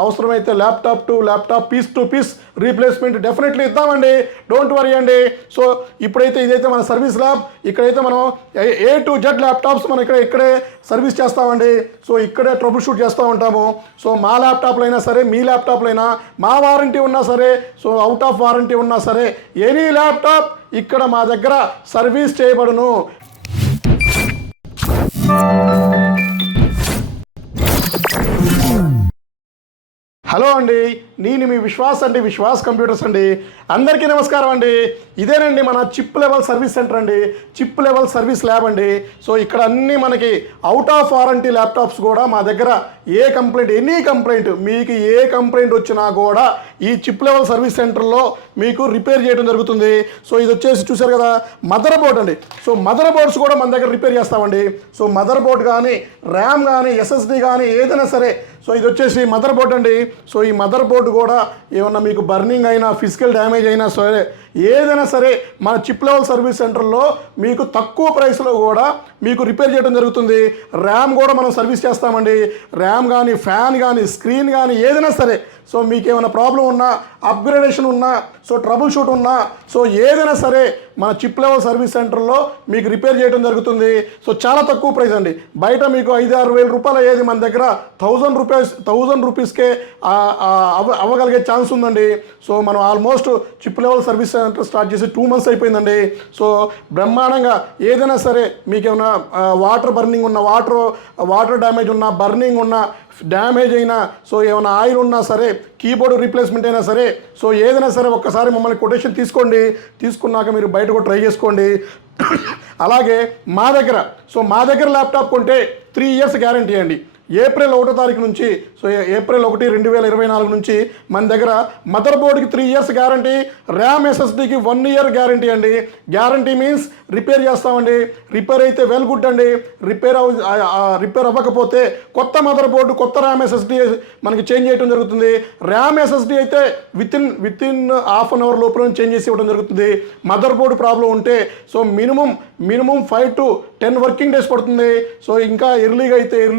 అవసరమైతే laptop to laptop piece to piece replacement definitely ఇద్దామండి. Don't worry అండి. So ఇప్పుడైతే ఇదైతే మన సర్వీస్ ల్యాబ్. ఇక్కడైతే మనం A to Z ల్యాప్టాప్స్ మనం ఇక్కడే సర్వీస్ చేస్తామండి. సో ఇక్కడే ట్రబుల్ షూట్ చేస్తూ ఉంటాము. సో మా ల్యాప్టాప్లు అయినా సరే, మీ ల్యాప్టాప్లు అయినా, మా వారంటీ ఉన్నా సరే, సో అవుట్ ఆఫ్ వారంటీ ఉన్నా సరే, ఎనీ ల్యాప్టాప్ ఇక్కడ మా దగ్గర సర్వీస్ చేయబడును. హలో అండి, నేను మీ విశ్వాస్ అండి, విశ్వాస్ కంప్యూటర్స్ అండి. అందరికీ నమస్కారం అండి. ఇదేనండి మన చిప్ లెవెల్ సర్వీస్ సెంటర్ అండి, చిప్ లెవెల్ సర్వీస్ ల్యాబ్ అండి. సో ఇక్కడ అన్నీ మనకి అవుట్ ఆఫ్ వారంటీ ల్యాప్టాప్స్ కూడా మా దగ్గర ఏ కంప్లైంట్, ఎనీ కంప్లైంట్, మీకు ఏ కంప్లైంట్ వచ్చినా కూడా ఈ చిప్ లెవెల్ సర్వీస్ సెంటర్లో మీకు రిపేర్ చేయడం జరుగుతుంది. సో ఇది వచ్చేసి చూసారు కదా మదర్ బోర్డ్ అండి. సో మదర్ బోర్డ్స్ కూడా మన దగ్గర రిపేర్ చేస్తామండి. సో మదర్ బోర్డ్ కానీ, ర్యామ్ కానీ, SSD కానీ ఏదైనా సరే. సో ఇది వచ్చేసి మదర్ బోర్డ్ అండి. సో ఈ మదర్ బోర్డు కూడా ఏమన్నా మీకు బర్నింగ్ అయినా, ఫిజికల్ డ్యామేజ్ అయినా సరే, ఏదైనా సరే మన చిప్ లెవెల్ సర్వీస్ సెంటర్లో మీకు తక్కువ ప్రైస్లో కూడా మీకు రిపేర్ చేయడం జరుగుతుంది. ర్యామ్ కూడా మనం సర్వీస్ చేస్తామండి. ర్యామ్ కానీ, ఫ్యాన్ కానీ, స్క్రీన్ కానీ ఏదైనా సరే. సో మీకు ఏమైనా ప్రాబ్లం ఉన్నా, అప్గ్రేడేషన్ ఉన్నా, సో ట్రబుల్ షూట్ ఉన్నా, సో ఏదైనా సరే మన చిప్ లెవెల్ సర్వీస్ సెంటర్లో మీకు రిపేర్ చేయడం జరుగుతుంది. సో చాలా తక్కువ ప్రైస్ అండి. బయట మీకు 5-6 వేల రూపాయలు అయ్యేది మన దగ్గర 1000 రూపీస్కే అవ్వగలిగే ఛాన్స్ ఉందండి. సో మనం almost chip level service centre start చేసి 2 months అయిపోయిందండి. సో బ్రహ్మాండంగా ఏదైనా సరే మీకు ఏమైనా వాటర్ బర్నింగ్ ఉన్న, వాటర్ డ్యామేజ్ ఉన్న, బర్నింగ్ ఉన్న, డ్యామేజ్ అయినా, సో ఏమైనా ఆయిల్ ఉన్నా సరే, కీబోర్డ్ రీప్లేస్మెంట్ అయినా సరే, సో ఏదైనా సరే ఒక్కసారి మమ్మల్ని కొటేషన్ తీసుకోండి. తీసుకున్నాక మీరు బయట కూడా ట్రై చేసుకోండి. అలాగే మా దగ్గర ల్యాప్టాప్ కొంటే 3 years గ్యారంటీ అండి. ఏప్రిల్ 1వ తారీఖు నుంచి, సో ఏప్రిల్ 1, 2024 నుంచి మన దగ్గర మదర్ బోర్డ్కి 3 years గ్యారంటీ, ర్యామ్ SSDకి 1 year గ్యారంటీ అండి. గ్యారంటీ మీన్స్ రిపేర్ చేస్తామండి. రిపేర్ అయితే వెల్ గుడ్ అండి. రిపేర్ అవ్వకపోతే కొత్త మదర్ బోర్డు, కొత్త ర్యామ్ SSD మనకి చేంజ్ చేయడం జరుగుతుంది. ర్యామ్ SSD అయితే within half an hour లోపల చేంజ్ చేసి ఇవ్వడం జరుగుతుంది. మదర్ బోర్డు ప్రాబ్లం ఉంటే so minimum 5 to 10 working days పడుతుంది. సో ఇంకా ఎర్లీగా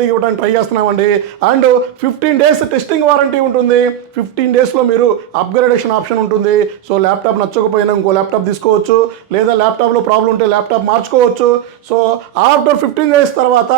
ఇవ్వడానికి ట్రై చేస్తున్నామండి. అండ్ 15 days టెస్టింగ్ వారంటీ ఉంటుంది. 15 daysలో మీరు అప్గ్రేడేషన్ ఆప్షన్ ఉంటుంది. సో ల్యాప్టాప్ నచ్చకపోయినా ఇంకో ల్యాప్టాప్ తీసుకోవచ్చు, లేదా ల్యాప్టాప్లో ప్రాబ్లం ఉంటే ల్యాప్టాప్ మార్చుకోవచ్చు. సో ఆఫ్టర్ 15 days తర్వాత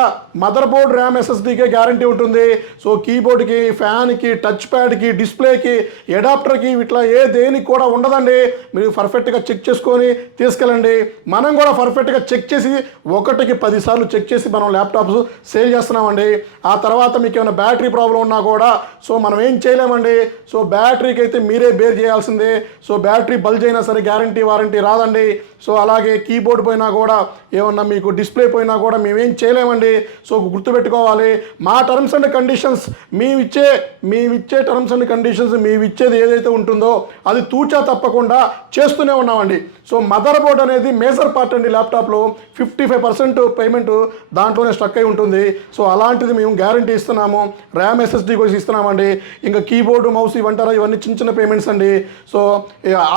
మదర్ బోర్డ్, ర్యామ్ SSDకే గ్యారంటీ ఉంటుంది. సో కీబోర్డ్కి, ఫ్యాన్కి, టచ్ ప్యాడ్కి, డిస్ప్లేకి, అడాప్టర్కి ఇట్లా దేనికి కూడా ఉండదండి. మీరు పర్ఫెక్ట్గా చెక్ చేసుకొని తీసుకెళ్ళండి. మనం కూడా పర్ఫెక్ట్గా చెక్ చేసి 1కి 10 సార్లు చెక్ చేసి మనం ల్యాప్టాప్స్ సేల్ చేస్తున్నామండి. ఆ తర్వాత మీకు ఏమైనా బ్యాటరీ ప్రాబ్లం ఉన్నా కూడా సో మనం ఏం చేయలేమండి. సో బ్యాటరీకి అయితే మీరే బేర్ చేయాల్సిందే. సో బ్యాటరీ బల్జ్ అయినా సరే గ్యారంటీ వారంటీ రాదండి. సో అలాగే కీబోర్డ్ పోయినా కూడా, ఏమన్నా మీకు డిస్ప్లే పోయినా కూడా మేమేం చేయలేమండి. సో గుర్తుపెట్టుకోవాలి, మా టర్మ్స్ అండ్ కండిషన్స్ మేమిచ్చే టర్మ్స్ అండ్ కండిషన్స్ మేమిచ్చేది ఏదైతే ఉంటుందో అది తూచా తప్పకుండా చేస్తూనే ఉన్నామండి. సో మదర్ బోర్డ్ అనేది మేజర్ పార్ట్ అండి. ల్యాప్టాప్లో 55% పేమెంట్ దాంట్లోనే స్ట్రక్ అయి ఉంటుంది. సో అలాంటిది మేము గ్యారంటీ ఇస్తున్నాము. ర్యామ్ SSD కూడా ఇస్తున్నామండి. ఇంకా కీబోర్డు, మౌస్ ఇవన్నీ చిన్న పేమెంట్స్ అండి. సో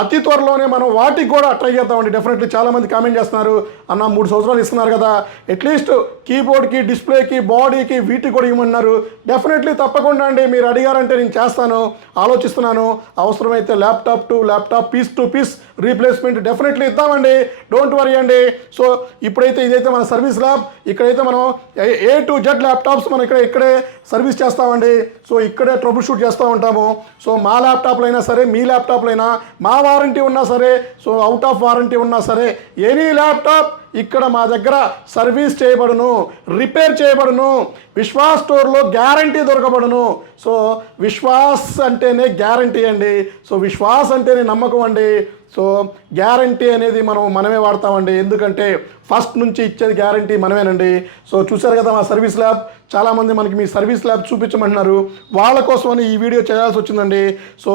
అతి త్వరలోనే మనం వాటికి కూడా ట్రై చేద్దామండి. డెఫినెట్లీ చాలామంది కామెంట్ చేస్తున్నారు, అన్న 3 సంవత్సరాలు ఇస్తున్నారు కదా, అట్లీస్ట్ కీబోర్డ్కి, డిస్ప్లేకి, బాడీకి వీటికి కూడా ఇవ్వమన్నారు. డెఫినెట్లీ తప్పకుండా అండి. మీరు అడిగారంటే నేను చేస్తాను, ఆలోచిస్తున్నాను. అవసరమైతే laptop to laptop, piece to piece replacement definitely ఇద్దామండి. డోంట్ వరీ అండి. సో ఇప్పుడైతే ఇదైతే మన సర్వీస్ ల్యాబ్. ఇక్కడైతే మనం A to Z ల్యాప్టాప్స్ మనం ఇక్కడే సర్వీస్ చేస్తామండి. సో ఇక్కడే ట్రబుల్ షూట్ చేస్తూ ఉంటాము. సో మా ల్యాప్టాప్లు అయినా సరే, మీ ల్యాప్టాప్లు అయినా, మా వారంటీ ఉన్నా సరే, సో అవుట్ ఆఫ్ వారంటీ ఉన్నా సరే, ఎనీ ల్యాప్టాప్ ఇక్కడ మా దగ్గర సర్వీస్ చేయబడును, రిపేర్ చేయబడును. విశ్వాస్ స్టోర్లో గ్యారంటీ దొరకబడును. సో విశ్వాస్ అంటేనే గ్యారంటీ అండి. సో విశ్వాస్ అంటేనే నమ్మకం అండి. సో గ్యారంటీ అనేది మనమే వాడతామండి. ఎందుకంటే ఫస్ట్ నుంచి ఇచ్చేది గ్యారంటీ మనమేనండి. సో చూసారు కదా మా సర్వీస్ ల్యాబ్. చాలామంది మనకి మీ సర్వీస్ ల్యాబ్ చూపించమంటున్నారు. వాళ్ళ కోసమని ఈ వీడియో చేయాల్సి వచ్చిందండి. సో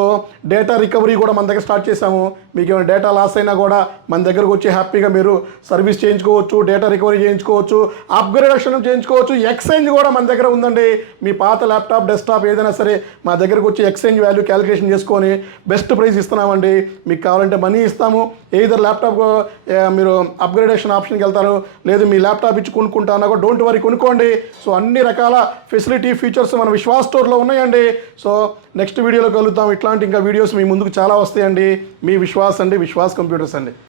డేటా రికవరీ కూడా మన దగ్గర స్టార్ట్ చేశాము. మీకు ఏమైనా డేటా లాస్ అయినా కూడా మన దగ్గరకు వచ్చి హ్యాపీగా మీరు సర్వీస్ చేయించుకోవచ్చు, డేటా రికవరీ చేయించుకోవచ్చు, అప్గ్రేడేషన్ చేయించుకోవచ్చు. ఎక్స్చేంజ్ కూడా మన దగ్గర ఉందండి. మీ పాత ల్యాప్టాప్, డెస్క్టాప్ ఏదైనా సరే మా దగ్గరకు వచ్చి ఎక్స్చేంజ్ వాల్యూ క్యాలిక్యులేషన్ చేసుకొని బెస్ట్ ప్రైస్ ఇస్తున్నామండి. మీకు కావాలంటే మనీ ఇస్తాము. ఏదర్ ల్యాప్టాప్ మీరు అప్గ్రేడేషన్ ఆప్షన్కి వెళ్తారు, లేదు మీ ల్యాప్టాప్ ఇచ్చి కొనుక్కుంటాను కూడా డోంట్ వరీ, కొనుక్కోండి. సో అన్ని రకాల ఫెసిలిటీ ఫీచర్స్ మన విశ్వాస్ స్టోర్లో ఉన్నాయండి. సో నెక్స్ట్ వీడియోలో కలుద్దాం. ఇట్లాంటి ఇంకా వీడియోస్ మీ ముందుకు చాలా వస్తాయండి. మీ విశ్వాస్ అండి, విశ్వాస్ కంప్యూటర్స్ అండి.